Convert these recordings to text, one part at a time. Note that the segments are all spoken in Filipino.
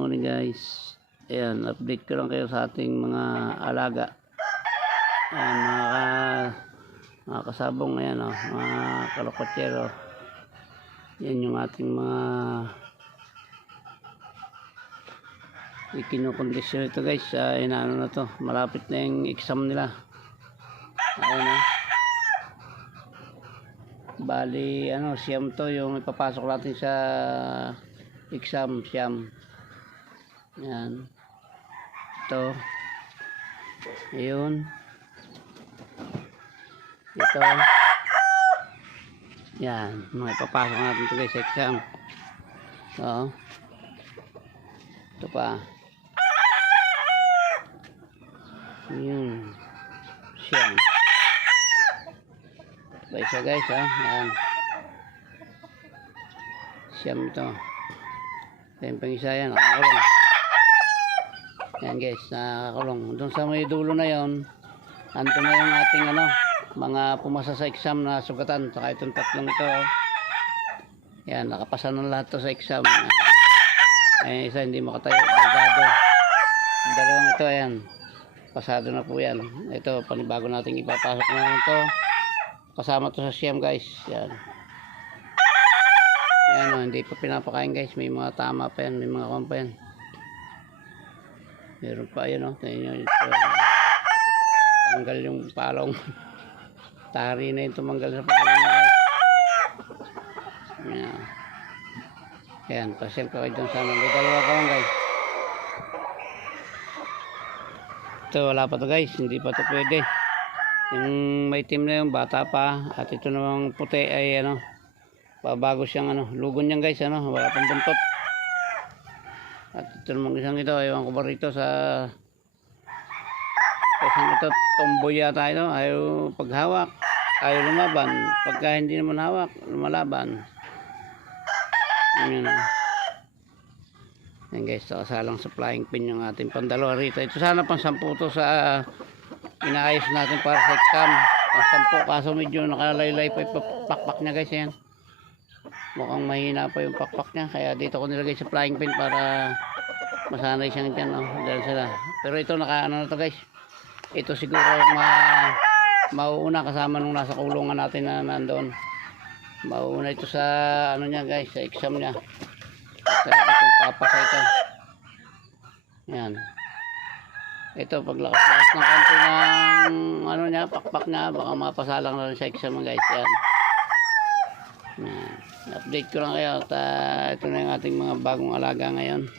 morning guys. Ayan, update ko lang kayo sa ating mga alaga. Ayan, mga kasabong, ayan, mga kalokotsero. Yan yung ating mga ikinukondisyon ito guys. Inaano na to, malapit na yung exam nila. Ayan, bali siyam to yung ipapasok natin sa exam, siyam. Yan, ito, ayun, ito, yan, mga ipapasok natin ito guys sa exam. Ito pa, yun, siyam. Ba isa guys, yan, siyam ito. Yan pang isa, yan, nakakulong. Yan guys, nakakulong. Doon sa may dulo na yon, ando na yung ating mga pumasa sa exam na sugatan. Saka itong tatlong ito, yan, nakapasa na lahat to sa exam. Ay, isa hindi makatayo, bagado. Ang dalawang ito, ayan, pasado na po yan. Ito, panibago natin ipapasok na ito. Kasama to sa siyam guys. Yan. Yan, hindi pa pinapakain guys. May mga tama pa yan. May mga kuwan pa yan. Meron pa yan, tingnan nyo ito. Tanggal yung palong. Tari na yung tumanggal sa palong guys. Yan. Yan, pasyal ka kayo dun sana. May dalawa pa lang guys. Ito, wala pa to guys. Hindi pa to pwede. Yung may team na yung bata pa, at ito namang puti ay bago siyang lugon niyan guys, wala pang buntot. At ito namang isang ito, ewan ko ba rito sa isang ito, tomboy yata ito, ayaw paghawak, ayaw lumaban. Pagka hindi naman hawak, lumalaban. Yan guys, kasalang sa flying pin yung ating pandalawa rito. Ito sana pang 10 to sa inaayos natin para sa exam. Pang 10, kaso medyo nakalaylay pa yung pakpak niya guys. Yan, mukhang mahina pa yung pakpak niya, kaya dito ko nilagay sa flying pin para masanay siyang dyan, dahil sila. Pero ito na to guys. Ito siguro mauuna kasama nung nasa kulungan natin na nandoon. Mauuna ito sa niya guys, sa exam niya. Sa itong papasa ito. Yan. Ito, paglakas ng kanto ng niya, pakpak niya, baka mapasalang na rin sa exam guys. Yan. Update ko lang kayo. Ito na yung ating mga bagong alaga ngayon.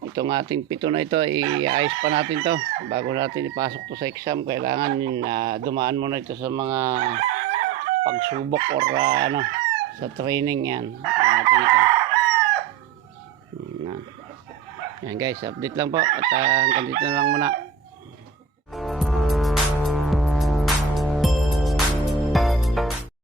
Itong ating pito na ito, iayos pa natin to bago natin ipasok to sa exam. Kailangan dumaan muna ito sa mga pagsubok or sa training. Yan ating ito. Yan guys, update lang po at hanggang dito na lang muna.